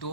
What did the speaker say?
2